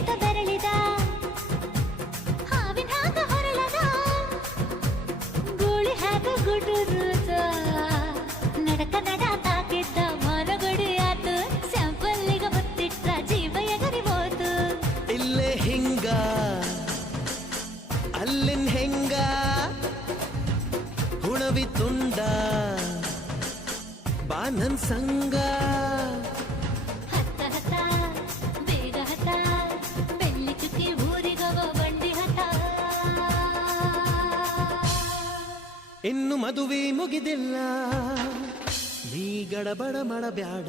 ಬೆಳೆಯುತ್ತ ಬೆರಳಿದ ಹಾವಿನ ಹಾಗ ಹೊರಳದ ಗೂಳಿ ಹಾಗ ಗುಡುರುದ ನಡಕ ನಡ ತಾಕಿದ್ದ ಮರಗಡಿ ಆತು ಸ್ಯಾಂಪಲ್ಲಿಗ ಮುತ್ತಿಟ್ಟ ಜೀವ ಎಗರಿ ಹೋತು ಇಲ್ಲೇ ಹಿಂಗ ಅಲ್ಲಿನ್ ಹೆಂಗ ಹುಣವಿ ತುಂಡ ಬಾ ನನ್ ಸಂಗ ಹತ್ತ ಹತ್ತ ಬೇಗ ಹತ್ತ ಬೆಳ್ಳಿ ಚುಕ್ಕಿ ಊರಿಗವ ಬಂಡಿ ಹತ್ತ ಇನ್ನು ಮದುವೆ ಮುಗಿದಿಲ್ಲ ನೀ ಗಡಬಡ ಮಾಡಬ್ಯಾಡ